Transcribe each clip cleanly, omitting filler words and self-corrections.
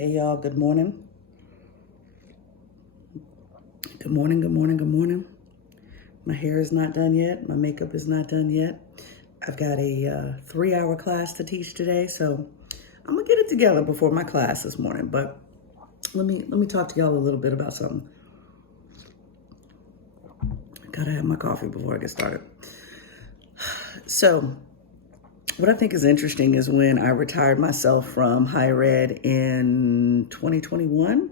Hey y'all, good morning. Good morning, good morning, good morning. My hair is not done yet. My makeup is not done yet. I've got a 3-hour class to teach today, so I'm gonna get it together before my class this morning. But let me talk to y'all a little bit about something. Gotta have my coffee before I get started. So what I think is interesting is when I retired myself from higher ed in 2021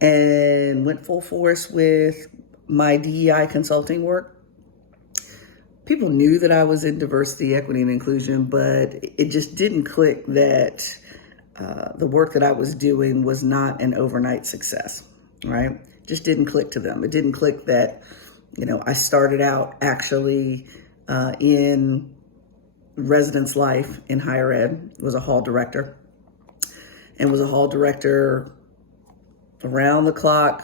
and went full force with my DEI consulting work. People knew that I was in diversity, equity, and inclusion, but it just didn't click that the work that I was doing was not an overnight success, right? Just didn't click to them. It didn't click that, I started out actually in residence life in higher ed, was a hall director, and was a hall director around the clock,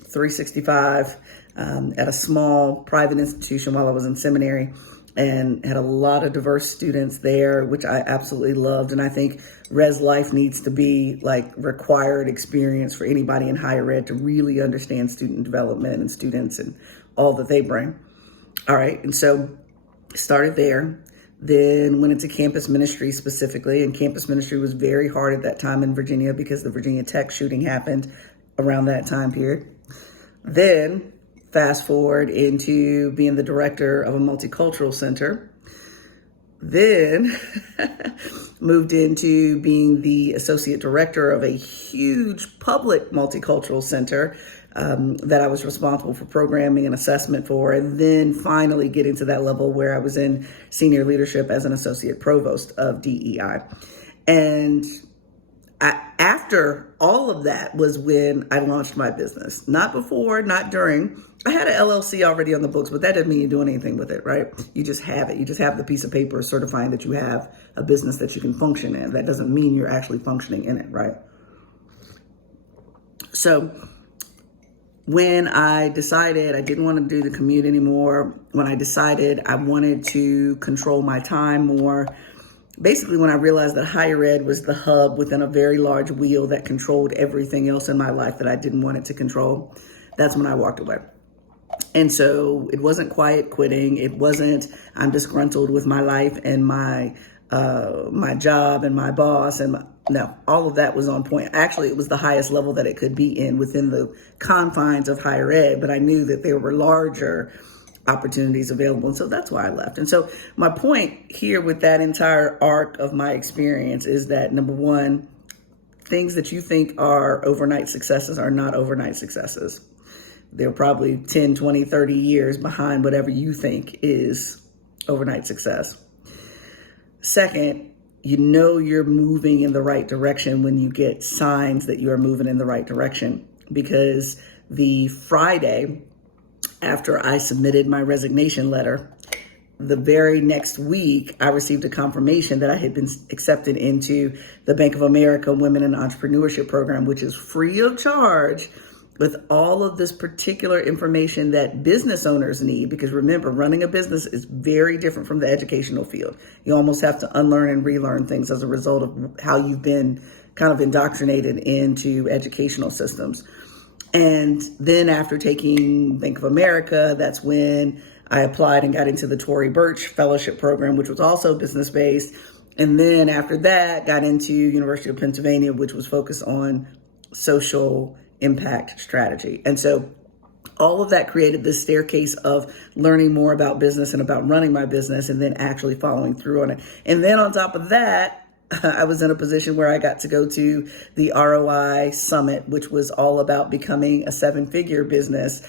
365, at a small private institution while I was in seminary, and had a lot of diverse students there, which I absolutely loved. And I think res life needs to be like required experience for anybody in higher ed to really understand student development and students and all that they bring. All right, and so started there. Then went into campus ministry specifically, and campus ministry was very hard at that time in Virginia because the Virginia Tech shooting happened around that time period. Then fast forward into being the director of a multicultural center. Then moved into being the associate director of a huge public multicultural center that I was responsible for programming and assessment for, and then finally getting to that level where I was in senior leadership as an associate provost of DEI. And after all of that was when I launched my business. Not before, not during. I had an LLC already on the books, but that doesn't mean you're doing anything with it, right? You just have it. You just have the piece of paper certifying that you have a business that you can function in. That doesn't mean you're actually functioning in it, right? So when I decided I didn't want to do the commute anymore, when I decided I wanted to control my time more, basically when I realized that higher ed was the hub within a very large wheel that controlled everything else in my life that I didn't want it to control, that's when I walked away. And so it wasn't quiet quitting. It wasn't I'm disgruntled with my life and my job and my boss no, all of that was on point. Actually, it was the highest level that it could be in within the confines of higher ed, but I knew that there were larger opportunities available. And so that's why I left. And so my point here with that entire arc of my experience is that, number one, things that you think are overnight successes are not overnight successes. They're probably 10, 20, 30 years behind whatever you think is overnight success. Second, you're moving in the right direction when you get signs that you are moving in the right direction. Because the Friday after I submitted my resignation letter, the very next week, I received a confirmation that I had been accepted into the Bank of America Women in Entrepreneurship Program, which is free of charge, with all of this particular information that business owners need. Because remember, running a business is very different from the educational field. You almost have to unlearn and relearn things as a result of how you've been kind of indoctrinated into educational systems. And then after taking Bank of America, that's when I applied and got into the Tory Burch Fellowship Program, which was also business-based. And then after that, got into University of Pennsylvania, which was focused on social impact strategy. And so all of that created this staircase of learning more about business and about running my business and then actually following through on it. And then on top of that, I was in a position where I got to go to the ROI Summit, which was all about becoming a 7-figure business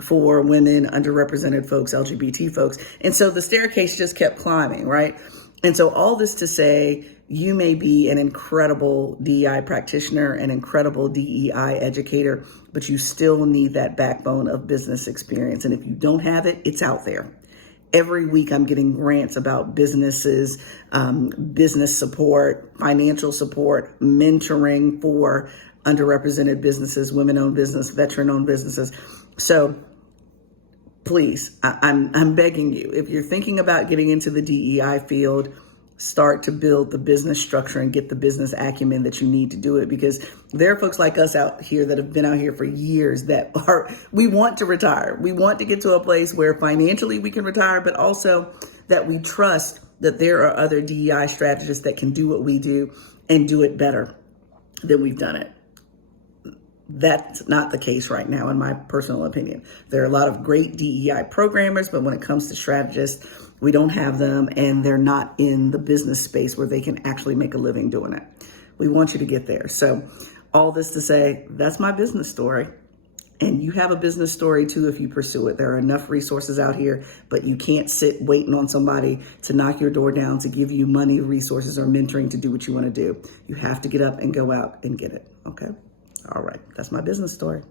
for women, underrepresented folks, LGBT folks. And so the staircase just kept climbing, right? And so all this to say, you may be an incredible DEI practitioner, an incredible DEI educator, but you still need that backbone of business experience. And if you don't have it, it's out there. Every week I'm getting grants about businesses, business support, financial support, mentoring for underrepresented businesses, women-owned business, veteran-owned businesses. So please, I'm begging you, if you're thinking about getting into the DEI field, start to build the business structure and get the business acumen that you need to do it, because there are folks like us out here that have been out here for years that we want to retire. We want to get to a place where financially we can retire, but also that we trust that there are other DEI strategists that can do what we do and do it better than we've done it. That's not the case right now, in my personal opinion. There are a lot of great DEI programmers, but when it comes to strategists, we don't have them, and they're not in the business space where they can actually make a living doing it. We want you to get there. So all this to say, that's my business story. And you have a business story too if you pursue it. There are enough resources out here, but you can't sit waiting on somebody to knock your door down to give you money, resources, or mentoring to do what you want to do. You have to get up and go out and get it. Okay? All right. That's my business story.